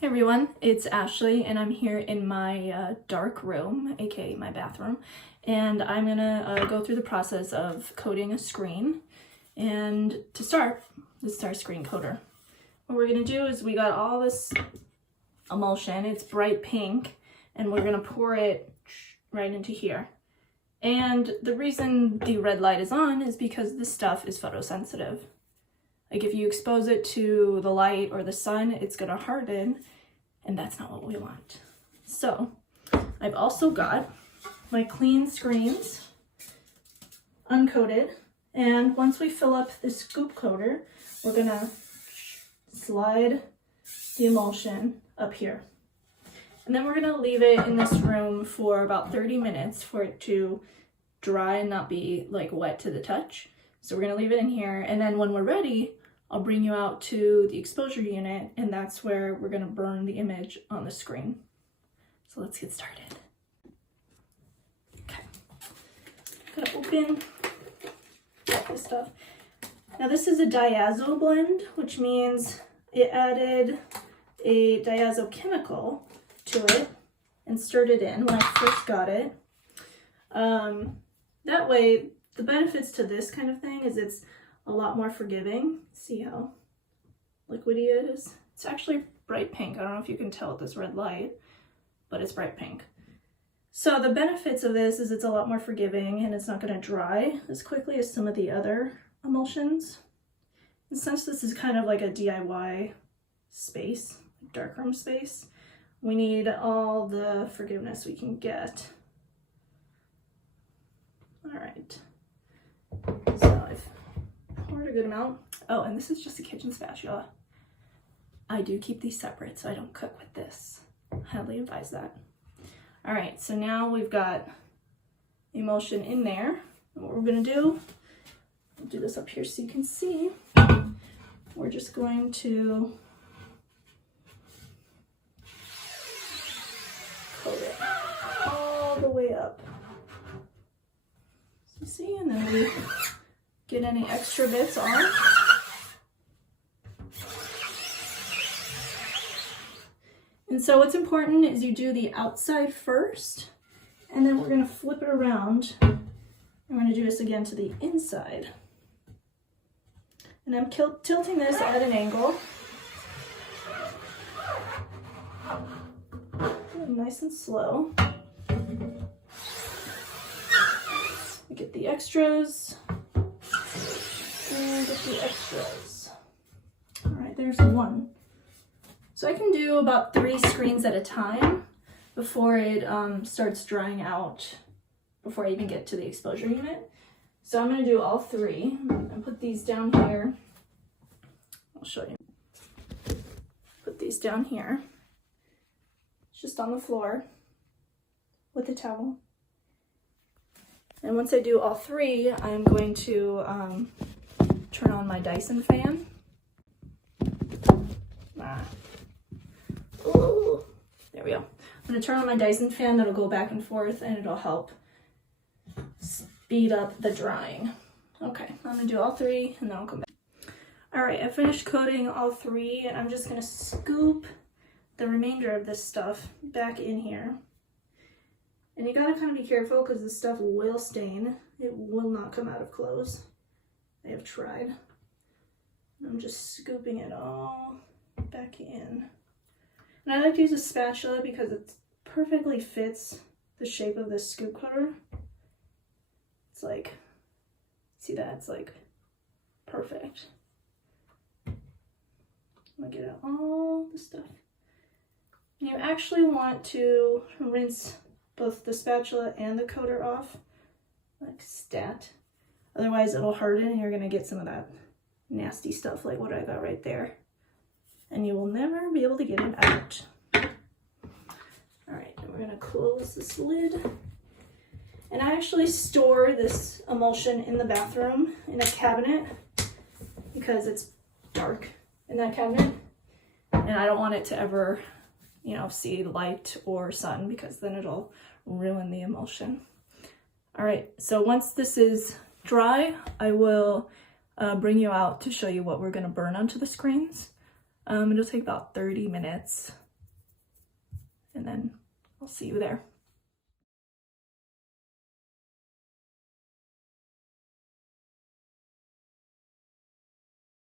Hey everyone, it's Ashley and I'm here in my dark room, aka my bathroom, and I'm gonna go through the process of coating a screen. And to start, this is our screen coater. What we're gonna do is we got all this emulsion, it's bright pink, and we're gonna pour it right into here. And the reason the red light is on is because this stuff is photosensitive. Like if you expose it to the light or the sun, it's gonna harden, and that's not what we want. So I've also got my clean screens, uncoated, and once we fill up this scoop coater, we're gonna slide the emulsion up here. And then we're gonna leave it in this room for about 30 minutes for it to dry and not be like wet to the touch. So we're gonna leave it in here, and then when we're ready, I'll bring you out to the exposure unit, and that's where we're gonna burn the image on the screen. So let's get started. Okay, gotta open this stuff. Now this is a diazo blend, which means it added a diazo chemical to it and stirred it in when I first got it. That way, the benefits to this kind of thing is it's a lot more forgiving. See how liquidy it is? It's actually bright pink. I don't know if you can tell with this red light, but it's bright pink. So the benefits of this is it's a lot more forgiving and it's not going to dry as quickly as some of the other emulsions. And since this is kind of like a DIY space, darkroom space, we need all the forgiveness we can get. All right. So I've poured a good amount. Oh, and this is just a kitchen spatula. I do keep these separate so I don't cook with this. Highly advise that. All right, so now we've got emulsion in there. And what we're gonna do, I'll do this up here so you can see. We're just going to coat it all the way up. So you see, and then we get any extra bits off. And so what's important is you do the outside first, and then we're gonna flip it around. And we're gonna do this again to the inside. And I'm tilting this at an angle. Nice and slow. We get the extras. And get the extras. All right, there's one. So I can do about 3 screens at a time before it starts drying out, before I even get to the exposure unit. So I'm gonna do all 3 and put these down here. I'll show you. Put these down here, just on the floor with a towel. And once I do all 3, I'm going to turn on my Dyson fan. Ooh, there we go. I'm gonna turn on my Dyson fan. That'll go back and forth and it'll help speed up the drying. Okay, I'm gonna do all 3 and then I'll come back. All right, I finished coating all 3 and I'm just gonna scoop the remainder of this stuff back in here. And you gotta kind of be careful because this stuff will stain. It will not come out of clothes. I have tried. I'm just scooping it all back in. And I like to use a spatula because it perfectly fits the shape of this scoop coater. It's like, see that? It's like perfect. I'm gonna get out all the stuff. And you actually want to rinse both the spatula and the coater off, like stat. Otherwise it'll harden and you're gonna get some of that nasty stuff like what I got right there. And you will never be able to get it out. All right, and we're gonna close this lid. And I actually store this emulsion in the bathroom in a cabinet because it's dark in that cabinet. And I don't want it to ever, you know, see light or sun because then it'll ruin the emulsion. All right, so once this is dry, I will bring you out to show you what we're gonna burn onto the screens. It'll take about 30 minutes and then I'll see you there.